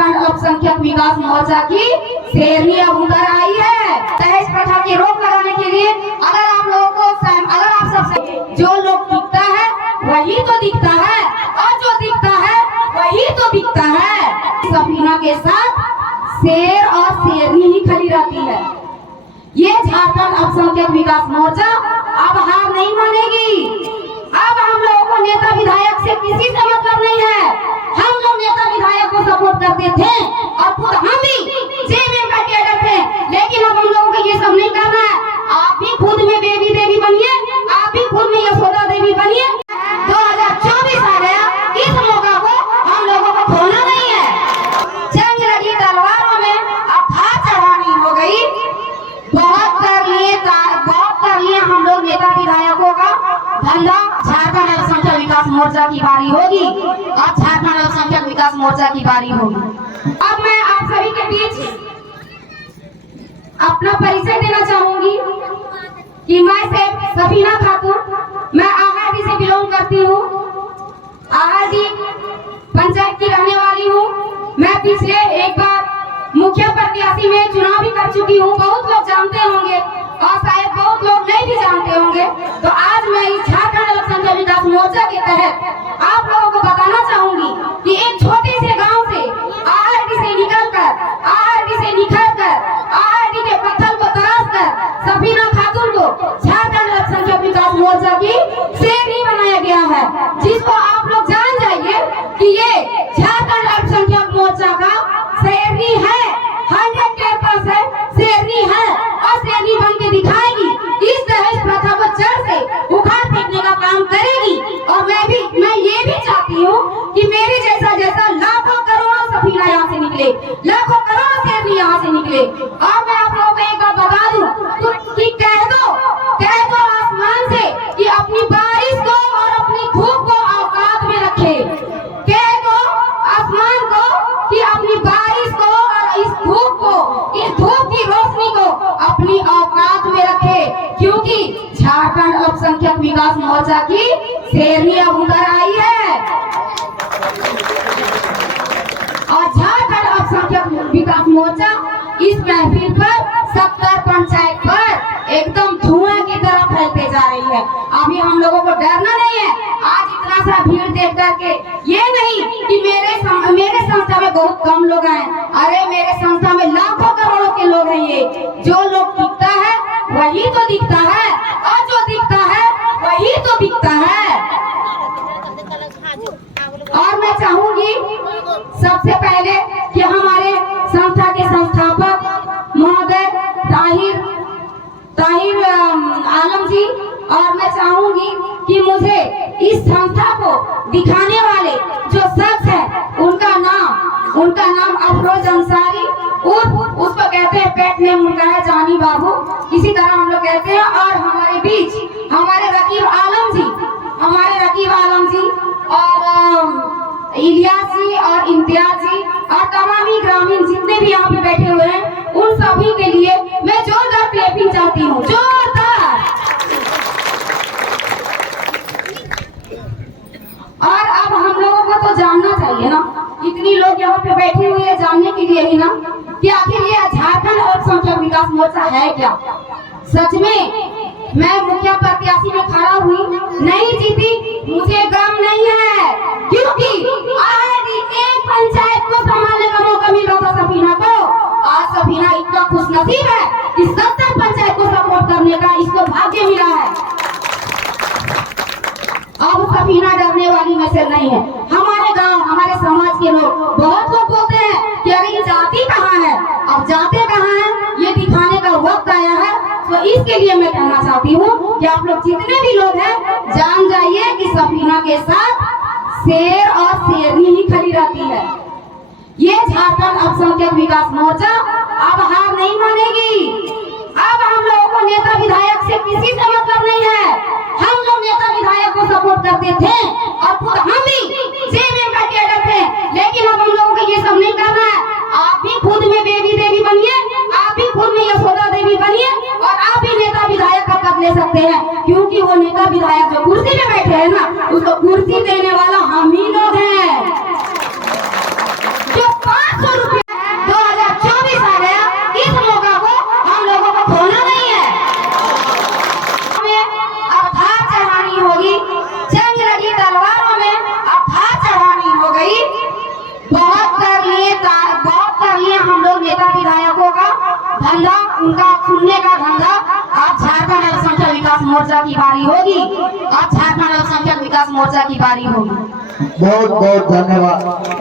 झारखंड अल्पसंख्यक विकास मोर्चा की शेरनी अब उतर आई है। दहेज प्रथा की रोक लगाने के लिए अगर आप लोगों को अगर आप सब जो लोग दिखता है वही तो दिखता है और जो दिखता है वही तो दिखता है। सफीना के साथ शेर और शेरनी ही खड़ी रहती है। ये झारखंड अल्पसंख्यक विकास मोर्चा अब हार नहीं मानेगी। अब हम लोगों को नेता विधायक से किसी से मतलब नहीं है। हम लोग नेता विधायक को सपोर्ट करते थे और खुद हम भी जेएमएम का कैडर थे, लेकिन अब हम लोगों को ये सब नहीं करना है। आप भी खुद में बेबी देवी बनिए, आप भी खुद में यशोदा देवी बनिए। 2024 आ गया, इस मौका को हम लोगों को खोना नहीं है। जंग लगी तलवारों में अब धार चढ़ानी हो गई। बहुत कर लिए हम लोग नेता विधायकों का धंधा। झारखंड अल्पसंख्यक विकास मोर्चा की बारी होगी। अब झारखंड अल्पसंख्यक विकास मोर्चा की बारी होगी। अब मैं आप सभी के बीच अपना परिचय देना चाहूंगी कि मैं सफीना खातून, मैं आहादी से बिलोंग करती हूँ। आहादी पंचायत की रहने वाली हूँ। मैं पिछले एक बार मुखिया प्रत्याशी में चुनाव भी कर चुकी हूँ। बहुत लोग जानते होंगे और शायद बहुत लोग नहीं भी जानते होंगे। तो आज मैं इस झारखंड अल्पसंख्यक विकास मोर्चा के तहत आप लोगों को बताना चाहूंगी कि एक छोटे से गांव से आहादी से निकलकर आहादी के पत्थर को तराशकर सफीना खातून को झारखंड अल्पसंख्यक विकास मोर्चा की शेरनी बनाया गया है। जिसको आप लोग जान जाइए कि ये झारखंड अल्पसंख्यक मोर्चा का शेरनी है। 100% शेरनी है और शेरनी बन के दिखाएगी। इस दहेज प्रथा को जड़ से उखाड़ फेंकने का काम करेगी। और मैं ये भी चाहती हूँ कि मेरे जैसा लाखों करोड़ों सफीना यहाँ से निकले, लाखों करोड़ों शेरनी यहाँ से निकले। और मैं आप लोगों को एक बात बता दूं कि कह दो आसमान से कि अपनी बारिश को और अपनी धूप को औकात में रखे। कह दो आसमान को कि अपनी बारिश को और इस धूप की रोशनी को अपनी औकात में रखे, क्योंकि झारखंड अल्पसंख्यक विकास मोर्चा की शेरनी अब उतर आई है। और झारखंड अल्पसंख्यक विकास मोर्चा इस महफिल पर 70 पंचायत पर एकदम धुआं की तरह फैलते जा रही है। अभी हम लोगों को डरना नहीं है। आज इतना सा भीड़ देख करके ये नहीं कि मेरे संस्था में बहुत कम लोग हैं। अरे मेरे संस्था में लाखों करोड़ों के लोग हैं। ये जो लोग दिखता है वही तो दिखता है और जो दिखता है वही तो दिखता है। और मैं चाहूंगी सबसे पहले कि हमारे संस्था के संस्थापक महोदय ताहिर आलम जी, और मैं चाहूंगी कि मुझे इस संस्था को दिखाने वाले जो शख्स है उनका नाम अफरोज अंसारी, उसको कहते हैं पेट नेम उनका है जानी बाबू, इसी तरह हम लोग कहते हैं। और हमारे बीच हमारे रकीब आलम जी और इलियास जी और इम्तियाज जी और तमामी ग्रामीण जितने भी यहाँ पे बैठे हुए हैं, उन सभी के लिए मैं जोरदार क्लैपिंग चाहती हूँ। जोरदार। और अब हम लोगों को तो जानना चाहिए ना, इतनी लोग यहाँ पे बैठे हुए हैं जानने के लिए ही ना कि आखिर ये झारखंड अल्पसंख्यक विकास मोर्चा है क्या। सच में मैं मुखिया प्रत्याशी में खड़ा हुई, नहीं जीती, मुझे गम नहीं है, क्योंकि आहादी एक पंचायत को संभालने का मौका मिल रहा था सफीना को। आज सफीना इतना खुशनसीब है कि 70 पंचायत को सपोर्ट करने का इसको भाग्य मिला है। अब सफीना डरने वाली में से नहीं है। हमारे गांव हमारे समाज के लोग बहुत लोग बोलते हैं कि अरे ये जाती कहाँ है, अब जाते कहाँ है, ये दिखाने का वक्त आया है। तो इसके लिए मैं कहना चाहती हूँ कि आप लोग जितने भी लोग हैं जान जाइए कि सफीना के साथ शेर और शेरनी ही खड़ी रहती है। ये झारखंड अल्पसंख्यक विकास मोर्चा अब हार नहीं मानेगी। अब हम लोगों को नेता विधायक से किसी से मतलब नहीं है। हम लोग नेता विधायक को सपोर्ट करते थे और खुद हम भी जेएमएम का कैडर थे, लेकिन अब हम लोगों को ये सब नहीं करना है। आप भी खुद में बेबी देवी बनिए, आप भी खुद में यशोदा देवी बनिए और आप भी नेता विधायक का पद ले सकते हैं, क्योंकि वो नेता विधायक जो कुर्सी में बैठे हैं ना, उसको कुर्सी देने वाला हम ही लोग हैं। जो 500 धंधा, उनका सुनने का धंधा। अब झारखंड अल्पसंख्यक विकास मोर्चा की बारी होगी, अब झारखंड अल्पसंख्यक विकास मोर्चा की बारी होगी। बहुत बहुत धन्यवाद।